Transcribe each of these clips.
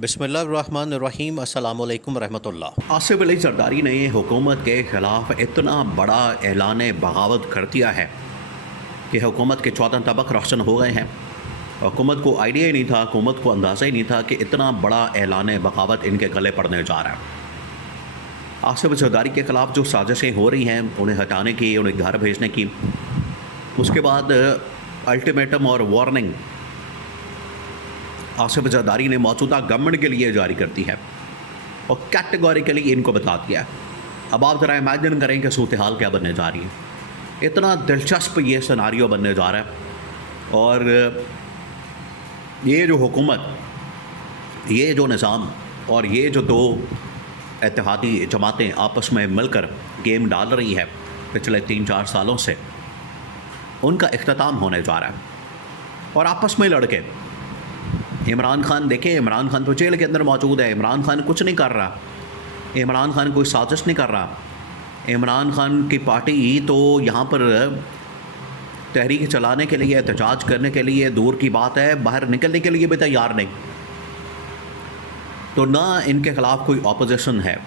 बिस्मिल्लाहिर्रहमानिर्रहीम अस्सलामु अलैकुम रहमतुल्लाह। आसिफ अली जरदारी ने हुकूमत के ख़िलाफ़ इतना बड़ा ऐलान बगावत कर दिया है कि हुकूमत के 14 तबक रोशन हो गए हैं। हुकूमत को आइडिया ही नहीं था, हुकूमत को अंदाज़ा ही नहीं था कि इतना बड़ा ऐलान बगावत इनके गले पड़ने जा रहा है। आसिफ जरदारी के ख़िलाफ़ जो साजिशें हो रही हैं, उन्हें हटाने की, उन्हें घर भेजने की, उसके बाद अल्टीमेटम और वार्निंग आसिफ जरदारी ने मौजूदा गवर्नमेंट के लिए जारी करती है और कैटेगोरिकली इनको बता दिया है। अब आप ज़रा इमेजिन करें कि सूरत हाल क्या बनने जा रही है। इतना दिलचस्प ये सिनारियो बनने जा रहा है और ये जो हुकूमत, ये जो निज़ाम और ये जो दो इत्तेहादी जमातें आपस में मिलकर गेम डाल रही है पिछले 3-4 सालों से, उनका इख्तिताम होने जा रहा है। और आपस में लड़के इमरान खान, देखें इमरान खान तो जेल के अंदर मौजूद है। इमरान खान कुछ नहीं कर रहा, इमरान खान कोई साजिश नहीं कर रहा। इमरान खान की पार्टी तो यहाँ पर तहरीक चलाने के लिए, एहतजाज करने के लिए दूर की बात है, बाहर निकलने के लिए भी तैयार नहीं। तो ना इनके ख़िलाफ़ कोई अपोजिशन है,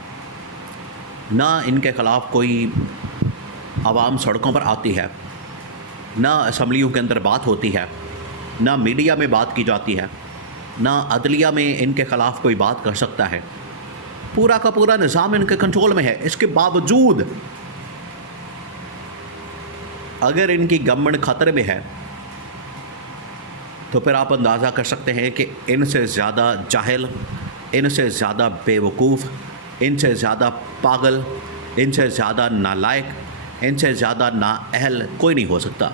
ना इनके ख़िलाफ़ कोई आवाम सड़कों पर आती है, ना असम्बलियों के अंदर बात होती है, ना मीडिया में बात की जाती है, ना अदलिया में इनके ख़िलाफ़ कोई बात कर सकता है। पूरा का पूरा निज़ाम इनके कंट्रोल में है। इसके बावजूद अगर इनकी गवर्नमेंट ख़तरे में है तो फिर आप अंदाज़ा कर सकते हैं कि इनसे ज़्यादा जाहिल, इनसे ज़्यादा बेवकूफ़, इनसे ज़्यादा पागल, इनसे ज़्यादा नालायक, इनसे ज़्यादा नाअहल कोई नहीं हो सकता।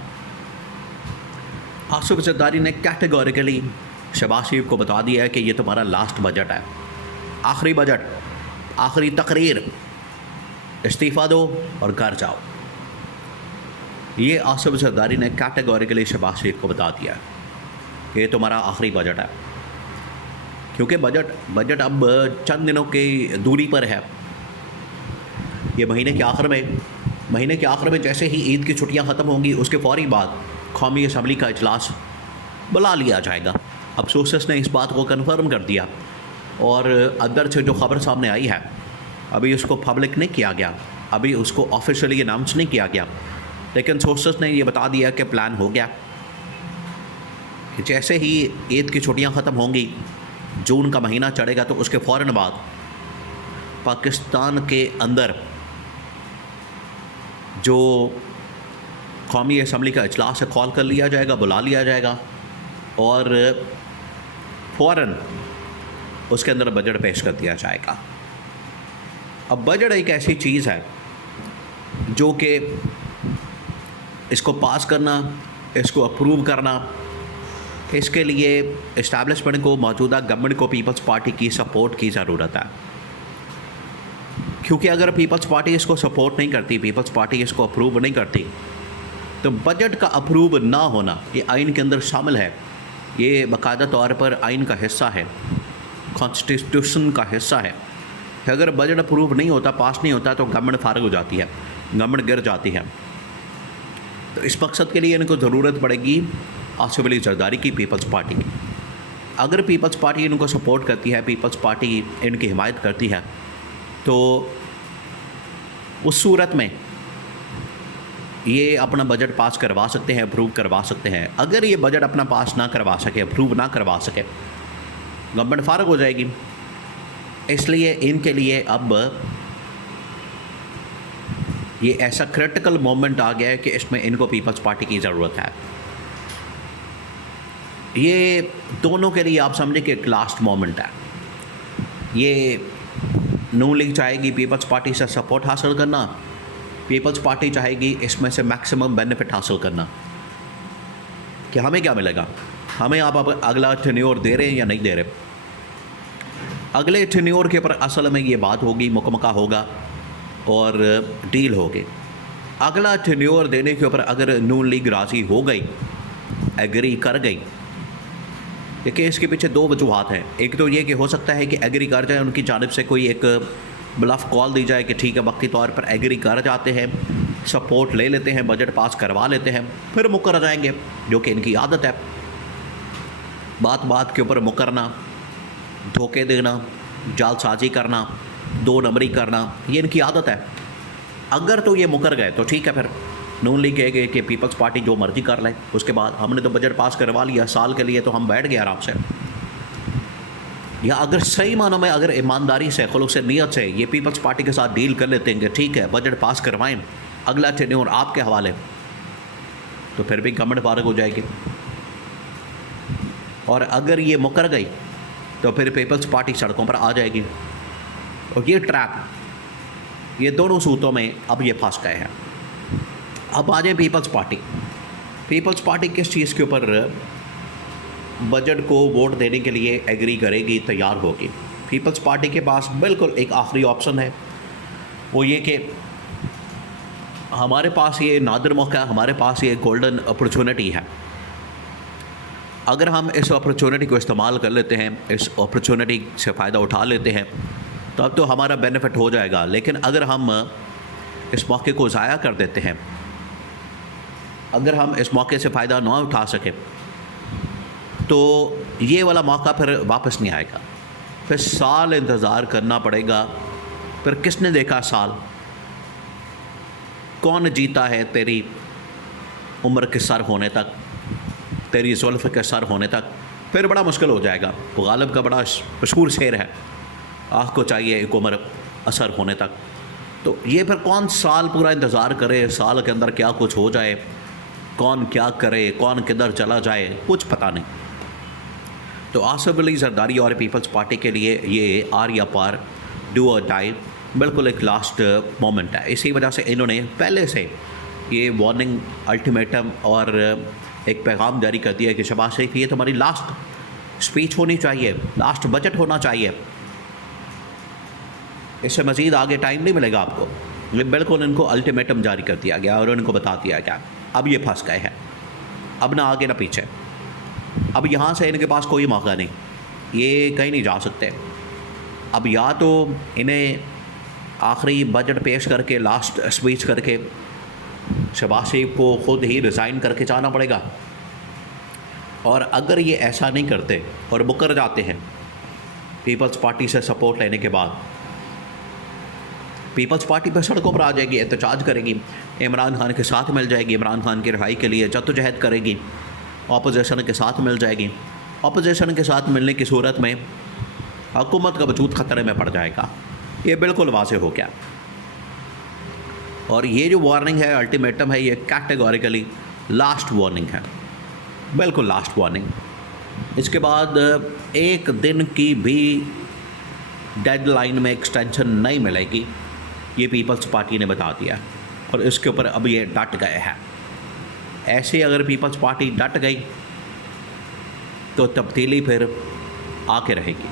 आसिफ जरदारी ने कैटेगोरिकली शहबाज शरीफ को बता दिया है कि ये तुम्हारा लास्ट बजट है, आखिरी बजट, आखिरी तकरीर, इस्तीफ़ा दो और घर जाओ। ये आसिफ जरदारी ने कैटेगोरिकली शहबाज शरीफ को बता दिया है कि ये तुम्हारा आखिरी बजट है, क्योंकि बजट अब चंद दिनों की दूरी पर है। ये महीने के आखिर में जैसे ही ईद की छुट्टियां ख़त्म होंगी, उसके फ़ौरी बाद कौमी असम्बली का इजलास बुला लिया जाएगा। अब सोर्सेस ने इस बात को कन्फर्म कर दिया और अंदर से जो ख़बर सामने आई है, अभी उसको पब्लिक नहीं किया गया, अभी उसको ऑफिशियली अनाउंस नहीं किया गया, लेकिन सोर्सेस ने ये बता दिया कि प्लान हो गया कि जैसे ही ईद की छुट्टियां ख़त्म होंगी, जून का महीना चढ़ेगा, तो उसके फ़ौरन बाद पाकिस्तान के अंदर जो कौमी असम्बली का इजलास है कॉल कर लिया जाएगा, बुला लिया जाएगा और फ़ौरन उसके अंदर बजट पेश कर दिया जाएगा। अब बजट एक ऐसी चीज़ है जो कि इसको पास करना, इसको अप्रूव करना, इसके लिए इस्टेब्लिशमेंट को, मौजूदा गवर्नमेंट को पीपल्स पार्टी की सपोर्ट की ज़रूरत है। क्योंकि अगर पीपल्स पार्टी इसको सपोर्ट नहीं करती, पीपल्स पार्टी इसको अप्रूव नहीं करती, तो बजट का अप्रूव ना होना ये आइन के अंदर शामिल है, ये बाकायदा तौर पर आइन का हिस्सा है, कॉन्स्टिट्यूशन का हिस्सा है। अगर बजट अप्रूव नहीं होता, पास नहीं होता, तो गवर्नमेंट फारग हो जाती है, गवर्नमेंट गिर जाती है। तो इस मकसद के लिए इनको ज़रूरत पड़ेगी आसिफ अली जरदारी की, पीपल्स पार्टी की। अगर पीपल्स पार्टी इनको सपोर्ट करती है, पीपल्स पार्टी इनकी हिमायत करती है, तो उस सूरत में ये अपना बजट पास करवा सकते हैं, अप्रूव करवा सकते हैं। अगर ये बजट अपना पास ना करवा सके, अप्रूव ना करवा सके, गवर्नमेंट फारग हो जाएगी। इसलिए इनके लिए अब ये ऐसा क्रिटिकल मोमेंट आ गया है कि इसमें इनको पीपल्स पार्टी की ज़रूरत है। ये दोनों के लिए आप समझें कि एक लास्ट मोमेंट है। ये नून लीग चाहेगी पीपल्स पार्टी से सपोर्ट हासिल करना, पीपल्स पार्टी चाहेगी इसमें से मैक्सिमम बेनिफिट हासिल करना। कि हमें क्या मिलेगा, हमें आप अब अगला टेन्योर दे रहे हैं या नहीं दे रहे। अगले टेन्योर के ऊपर असल में ये बात होगी, मुकमका होगा और डील होगी। अगला टेन्योर देने के ऊपर अगर नून लीग राज़ी हो गई, एग्री कर गई, देखिए इसके पीछे दो वजूहात हैं। एक तो ये कि हो सकता है कि एग्री कर जाए, उनकी जानिब से कोई एक ब्लफ कॉल दी जाए कि ठीक है, वक्ती तौर पर एग्री कर जाते हैं, सपोर्ट ले लेते हैं, बजट पास करवा लेते हैं, फिर मुकर जाएंगे, जो कि इनकी आदत है। बात बात के ऊपर मुकरना, धोखे देना, जालसाजी करना, दो नंबरी करना, ये इनकी आदत है। अगर तो ये मुकर गए तो ठीक है, फिर नून लीग कहेगी कि पीपल्स पार्टी जो मर्जी कर ले, उसके बाद हमने तो बजट पास करवा लिया साल के लिए, तो हम बैठ गए आराम से। या अगर सही मानों में, अगर ईमानदारी से, खुलूस से, नियत से ये पीपल्स पार्टी के साथ डील कर लेते हैं कि ठीक है बजट पास करवाएं, अगला टेन्योर आपके हवाले, तो फिर भी गवर्नमेंट पार्क हो जाएगी। और अगर ये मुकर गई तो फिर पीपल्स पार्टी सड़कों पर आ जाएगी। और ये ट्रैप, ये दोनों सूतों में अब ये फंस गए हैं। अब आ जाए पीपल्स पार्टी। पीपल्स पार्टी किस चीज़ के ऊपर बजट को वोट देने के लिए एग्री करेगी, तैयार होगी? पीपल्स पार्टी के पास बिल्कुल एक आखिरी ऑप्शन है, वो ये कि हमारे पास ये नादिर मौका है, हमारे पास ये गोल्डन अपॉर्चुनिटी है। अगर हम इस अपॉर्चुनिटी को इस्तेमाल कर लेते हैं, इस अपॉर्चुनिटी से फ़ायदा उठा लेते हैं, तो अब तो हमारा बेनिफिट हो जाएगा। लेकिन अगर हम इस मौके को ज़ाया कर देते हैं, अगर हम इस मौके से फ़ायदा ना उठा सकें, तो ये वाला मौका फिर वापस नहीं आएगा। फिर साल इंतज़ार करना पड़ेगा। फिर किसने देखा साल? कौन जीता है तेरी उम्र के सर होने तक, तेरी जुल्फ़ के सर होने तक? फिर बड़ा मुश्किल हो जाएगा। वो गालिब का बड़ा मशहूर शेर है, आँख को चाहिए एक उम्र असर होने तक। तो ये फिर कौन साल पूरा इंतज़ार करे, साल के अंदर क्या कुछ हो जाए, कौन क्या करे, कौन किधर चला जाए, कुछ पता नहीं। तो आसिफ अली जरदारी और पीपल्स पार्टी के लिए ये आर या पार, डू और डाई, बिल्कुल एक लास्ट मोमेंट है। इसी वजह से इन्होंने पहले से ये वार्निंग, अल्टीमेटम और एक पैगाम जारी कर दिया कि शहबाज शरीफ ये तुम्हारी लास्ट स्पीच होनी चाहिए, लास्ट बजट होना चाहिए, इससे मज़ीद आगे टाइम नहीं मिलेगा आपको। ये बिल्कुल इनको अल्टीमेटम जारी कर दिया गया और उनको बता दिया गया अब ये फंस गए हैं, अब ना आगे ना पीछे। अब यहाँ से इनके पास कोई मौका नहीं, ये कहीं नहीं जा सकते। अब या तो इन्हें आखिरी बजट पेश करके, लास्ट स्पीच करके शहबाज शरीफ को ख़ुद ही रिज़ाइन करके जाना पड़ेगा, और अगर ये ऐसा नहीं करते और मुकर जाते हैं पीपल्स पार्टी से सपोर्ट लेने के बाद, पीपल्स पार्टी पर सड़कों पर आ जाएगी, एहतजाज करेगी, इमरान खान के साथ मिल जाएगी, इमरान खान की रिहाई के लिए जद्दोजहद करेगी, अपोजिशन के साथ मिल जाएगी। अपोजिशन के साथ मिलने की सूरत में हुकूमत का वजूद ख़तरे में पड़ जाएगा। ये बिल्कुल वाज़े हो गया। और ये जो वार्निंग है, अल्टीमेटम है, ये कैटेगोरिकली लास्ट वार्निंग है, बिल्कुल लास्ट वार्निंग। इसके बाद एक दिन की भी डेडलाइन में एक्सटेंशन नहीं मिलेगी, ये पीपल्स पार्टी ने बता दिया। और इसके ऊपर अब ये डट गए हैं। ऐसे अगर पीपल्स पार्टी डट गई तो तब्दीली फिर आके रहेगी।